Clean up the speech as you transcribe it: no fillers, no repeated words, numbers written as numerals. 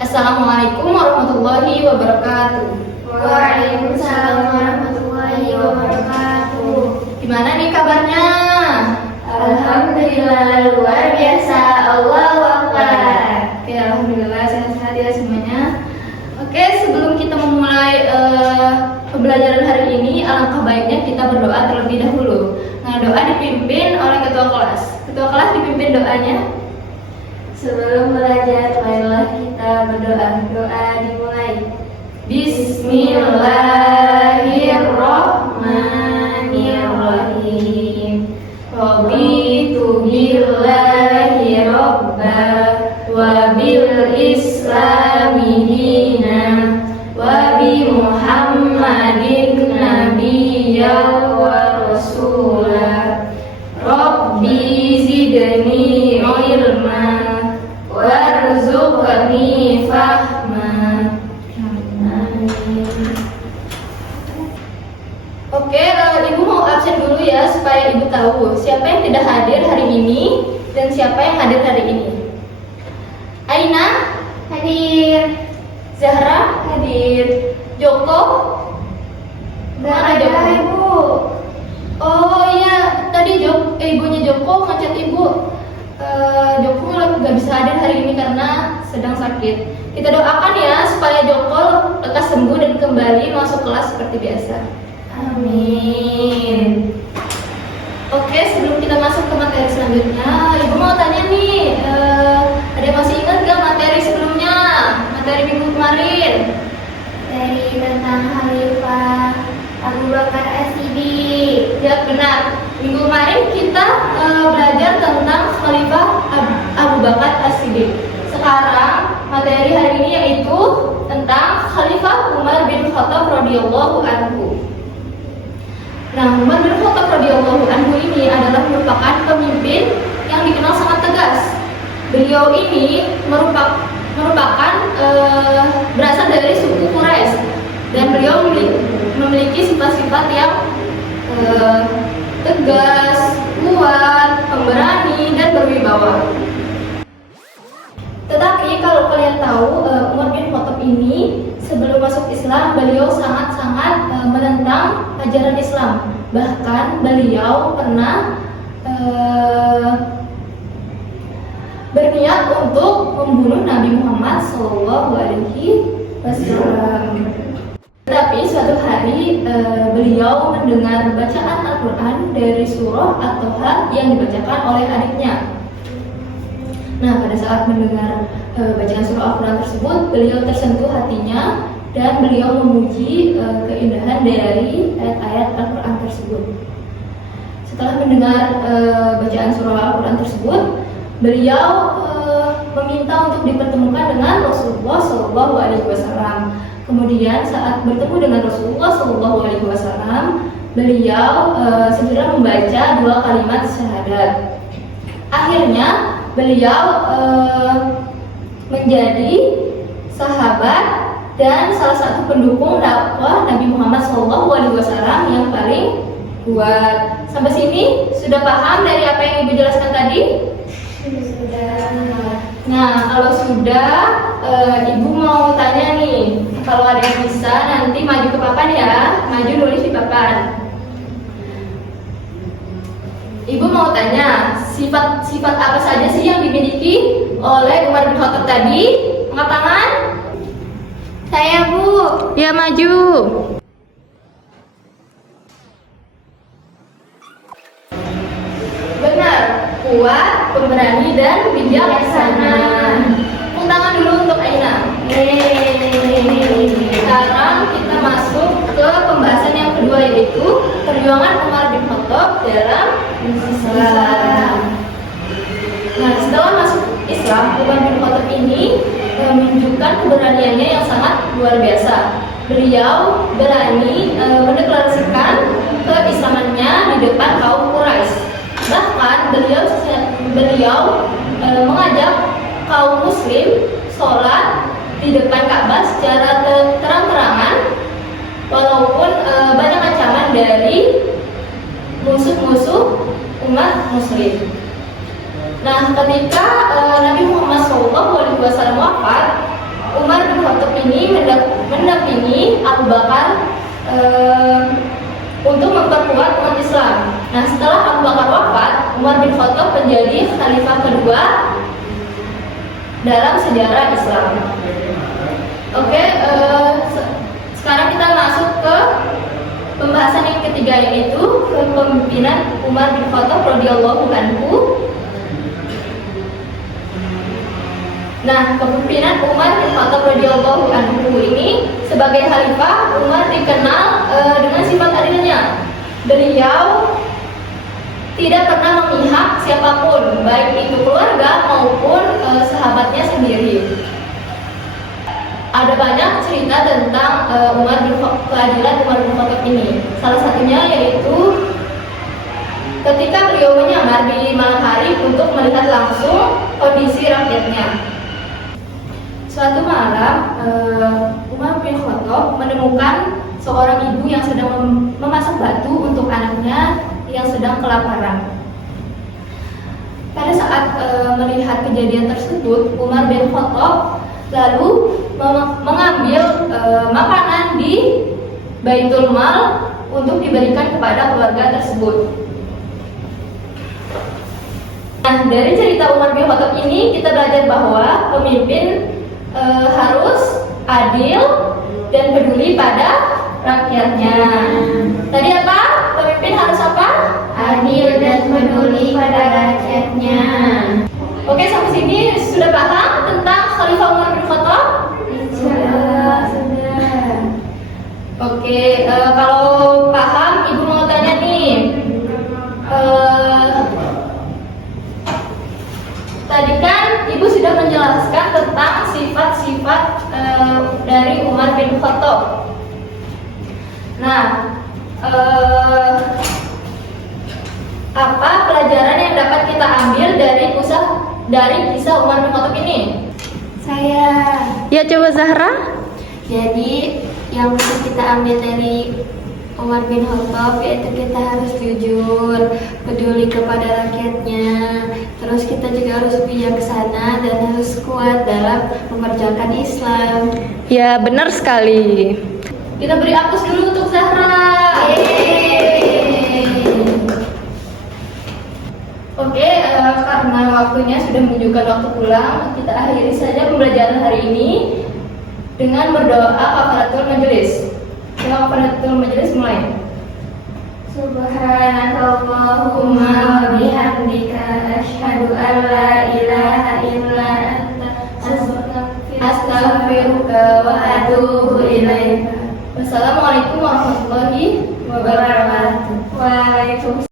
Assalamualaikum warahmatullahi wabarakatuh. Waalaikumsalam warahmatullahi wabarakatuh. Gimana nih kabarnya? Alhamdulillah luar biasa. Allahu Akbar. Oke, alhamdulillah sehat-sehat ya semuanya. Oke, sebelum kita memulai pembelajaran hari ini, alangkah baiknya kita berdoa terlebih dahulu. Nah, doa dipimpin oleh ketua kelas. Ketua kelas dipimpin doanya. Sebelum belajar, marilah kita berdoa. Doa dimulai. Bismillahirrahmanirrahim. Raditu billahi robba wa bil islami dina wa bi Muhammadin nabiyya wa rasula. Rabbi zidni ilma warzuqni fahma. Oke, Ibu mau absen dulu ya supaya Ibu tahu siapa yang tidak hadir hari ini dan siapa yang hadir hari ini. Aina Hadir. Zahra hadir. Joko Nggak ada, Ibu. Oh iya, tadi ibunya Joko ngechat Ibu. Joko nggak bisa hadir hari ini karena sedang sakit. Kita doakan ya supaya Joko lekas sembuh dan kembali masuk kelas seperti biasa. Amin. Oke, sebelum kita masuk ke materi selanjutnya, Ibu mau tanya nih, ada yang masih ingat gak materi sebelumnya? Materi minggu kemarin? Dari tentang Khalifah Abu Bakar As-Siddiq. Ya benar, minggu kemarin kita belajar tentang Khalifah Abu Bakar As-Siddiq. Sekarang materi hari ini yaitu tentang Khalifah Umar bin Khattab radhiyallahu anhu. Nah, Umar bin Khattab radhiyallahu anhu ini adalah merupakan pemimpin yang dikenal sangat tegas. Beliau ini merupakan berasal dari suku Quraisy dan beliau memiliki sifat-sifat yang tegas, kuat, pemberani, dan berwibawa. Tetapi kalau kalian tahu, Umar bin Khattab ini sebelum masuk Islam, beliau sangat-sangat menentang ajaran Islam. Bahkan beliau pernah berniat untuk membunuh Nabi Muhammad SAW. Tetapi suatu hari beliau mendengar bacaan Al-Quran dari surah At-Toha yang dibacakan oleh adiknya. Nah, pada saat mendengar bacaan surah Al-Quran tersebut, beliau tersentuh hatinya dan beliau memuji keindahan dari ayat-ayat Al-Quran tersebut. Setelah mendengar bacaan surah Al-Quran tersebut, beliau meminta untuk dipertemukan dengan Rasulullah SAW. Kemudian saat bertemu dengan Rasulullah SAW, beliau segera membaca 2 kalimat syahadat. Akhirnya beliau menjadi sahabat dan salah satu pendukung dakwah Nabi Muhammad SAW yang paling kuat. Sampai sini sudah paham dari apa yang Ibu jelaskan tadi? Sudah. Nah, kalau sudah, Ibu mau tanya nih. Kalau ada yang bisa, nanti maju ke papan ya. Maju nulis di papan. Ibu mau tanya, sifat apa saja sih yang dimiliki oleh Umar bin Khattab tadi? Angkat tangan. Saya, Bu. Ya, maju. Benar, kuat, pemberani, dan bijaksana. Tepuk tangan dulu untuk Aina. Sekarang kita masuk ke pembahasan yang kedua, yaitu perjuangan Umar bin Khattab dalam Islam. Nah, setelah masuk Islam, Umar bin Khattab ini menunjukkan keberaniannya yang sangat luar biasa. Beliau berani mendeklarasikan keislamannya di depan kaum Quraisy. Bahkan beliau mengajak kaum Muslim sholat di depan Ka'bah secara terang-terangan, walaupun banyak ancaman dari musuh-musuh umat Muslim. Nah, ketika Nabi Muhammad SAW Wasallam wafat, Umar bin Khattab ini mendampingi Abu Bakar untuk memperkuat umat Islam. Nah, setelah Abu Bakar wafat, Umar bin Khattab menjadi khalifah kedua dalam sejarah Islam. Oke, sekarang kita masuk ke pembahasan yang ketiga, yaitu kepemimpinan Umar bin Khattab radhiyallahu anhu. Nah, kepemimpinan Umar bin Khattab radhiyallahu anhu ini sebagai khalifah, Umar dikenal dengan sifat adilnya. Beliau tidak pernah memihak siapapun, baik itu keluarga maupun sahabatnya sendiri. Ada banyak cerita tentang keadilan Umar bin Khattab ini. Salah satunya yaitu ketika beliau menyamar di malam hari untuk melihat langsung kondisi rakyatnya. Suatu malam, Umar bin Khattab menemukan seorang ibu yang sedang memasak batu untuk anaknya yang sedang kelaparan. Pada saat melihat kejadian tersebut, Umar bin Khattab lalu mengambil makanan di Baitul Mal untuk diberikan kepada keluarga tersebut. Nah, dari cerita Umar bin Khattab ini kita belajar bahwa pemimpin harus adil dan peduli pada rakyatnya. Tadi apa? Pemimpin harus apa? Adil dan peduli pada rakyatnya. Oke, sampai sini sudah paham tentang Khalifah Umar bin Khattab? Sudah. Oke, kalau paham, Ibu mau tanya nih. Tadi kan Ibu sudah menjelaskan tentang sifat-sifat dari Umar bin Khattab. Nah, apa pelajaran yang dapat kita ambil dari kisah Umar bin Khattab ini? Saya. Ya, coba Zahra. Jadi yang bisa kita ambil dari Umar bin Khattab yaitu kita harus jujur, peduli kepada rakyatnya. Terus kita juga harus bijaksana dan harus kuat dalam memperjuangkan Islam. Ya, benar sekali. Kita beri aplaus dulu untuk Zahra. Oke, karena waktunya sudah menunjukkan waktu pulang, kita akhiri saja pembelajaran hari ini dengan berdoa kafaratul majelis. Kafaratul majelis mulai. Subhanakallahumma wa bihamdika asyhadu an la ilaha illa anta Astaghfiruka wa atubu ilaika. Wassalamualaikum warahmatullahi